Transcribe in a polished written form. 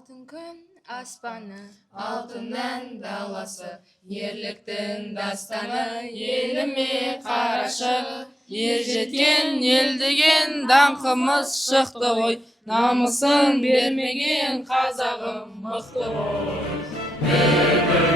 Алтын күн аспаны, алтыннан даласы, ерліктің дастаны, еліме қарашы. Ер жеткен ел деген даңқымыз шықты ғой, намысын бермеген қазағым мықты ғой.